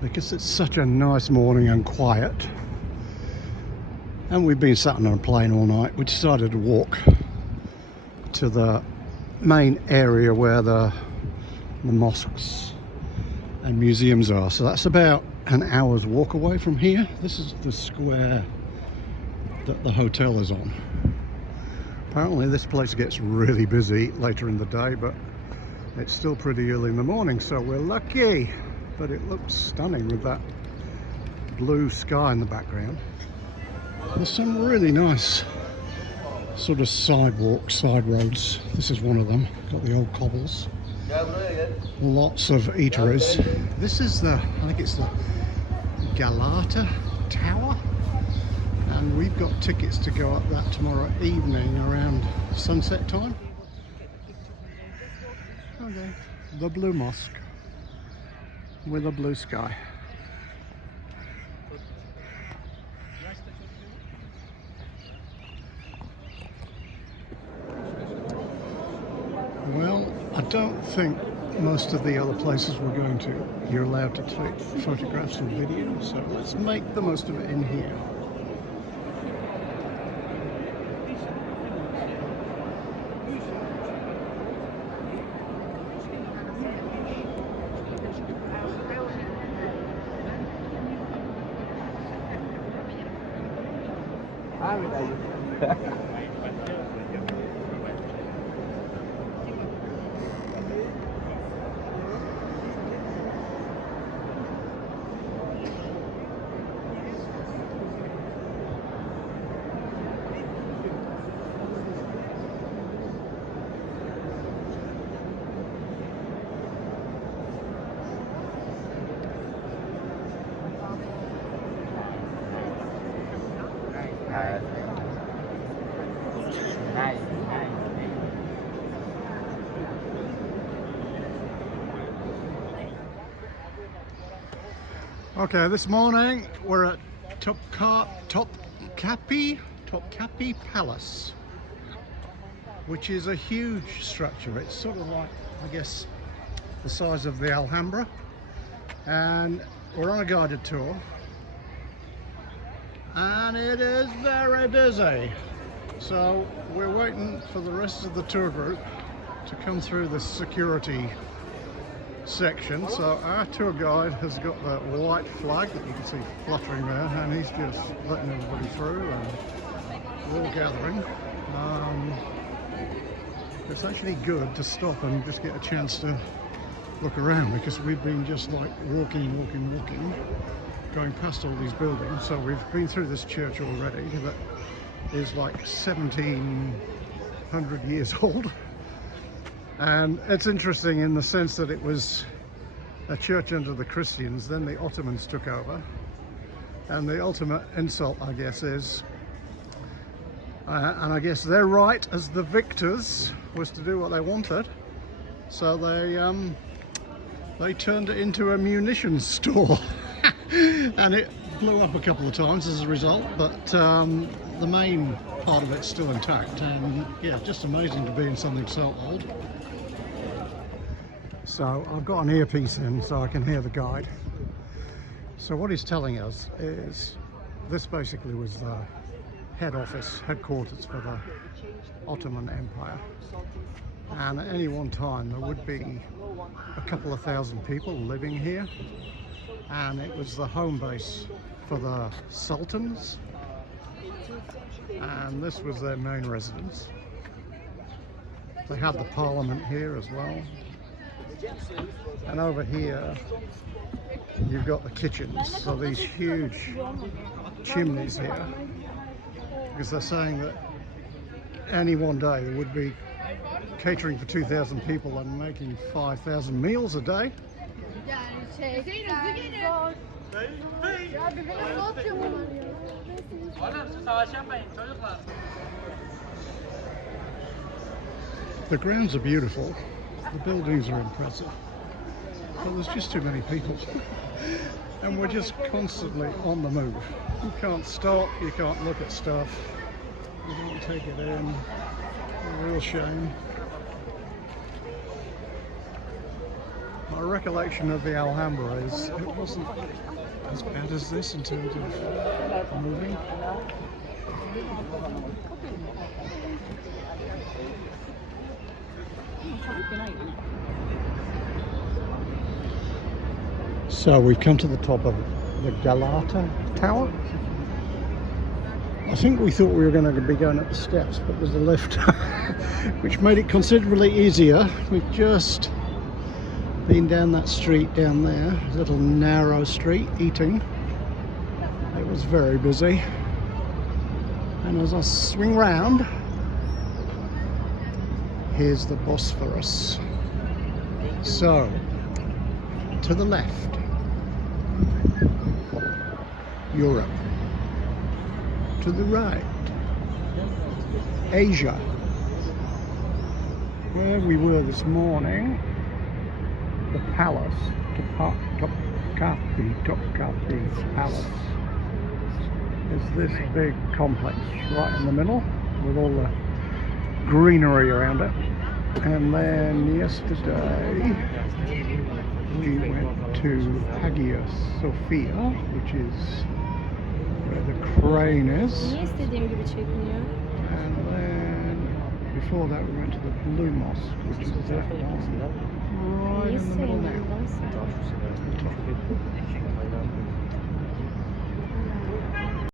because it's such a nice morning and quiet, and we've been sat on a plane all night, we decided to walk to the main area where the mosques and museums are. So that's about an hour's walk away from here. This is the square that the hotel is on. Apparently this place gets really busy later in the day, but it's still pretty early in the morning, so we're lucky. But it looks stunning with that blue sky in the background. There's some really nice sort of sidewalks, side roads. This is one of them, got the old cobbles. Lots of eateries. This is I think it's the Galata Tower. And we've got tickets to go up that tomorrow evening around sunset time. Okay, the Blue Mosque with a blue sky. Well, I don't think most of the other places we're going to, you're allowed to take photographs and video, so let's make the most of it in here. Okay, this morning we're at Topkapi Palace, which is a huge structure. It's sort of like, I guess, the size of the Alhambra, and we're on a guided tour, and it is very busy. So we're waiting for the rest of the tour group to come through the security section. So our tour guide has got the white flag that you can see fluttering there, and he's just letting everybody through, and we're all gathering. It's actually good to stop and just get a chance to look around, because we've been just like walking, going past all these buildings. So we've been through this church already that is like 1700 years old. And it's interesting in the sense that it was a church under the Christians, then the Ottomans took over, and the ultimate insult, I guess, is, and I guess their right as the victors was to do what they wanted, so they turned it into a munitions store. And it blew up a couple of times as a result, but the main part of it's still intact, and yeah, just amazing to be in something so old. So I've got an earpiece in so I can hear the guide. So what he's telling us is this basically was the head office, headquarters for the Ottoman Empire. And at any one time there would be a couple of thousand people living here. And it was the home base for the sultans. And this was their main residence. They had the parliament here as well. And over here you've got the kitchens, so these huge chimneys here, because they're saying that any one day there would be catering for 2,000 people and making 5,000 meals a day. The grounds are beautiful. The buildings are impressive, but there's just too many people. And we're just constantly on the move. You can't stop, you can't look at stuff, you can't take it in. A real shame. My recollection of the Alhambra is it wasn't as bad as this in terms of moving. So we've come to the top of the Galata Tower. I think we thought we were going to be going up the steps, but there's a lift, which made it considerably easier. We've just been down that street down there, a little narrow street, eating. It was very busy. And as I swing round, here's the Bosphorus. So, to the left, Europe. To the right, Asia. Where we were this morning, the palace, Topkapi Palace, is this big complex right in the middle with all the greenery around it. And then yesterday we went to Hagia Sophia, which is where the crane is. Niye istediğim gibi çekmiyor? And then before that we went to the Blue Mosque, which is that one right in the middle now.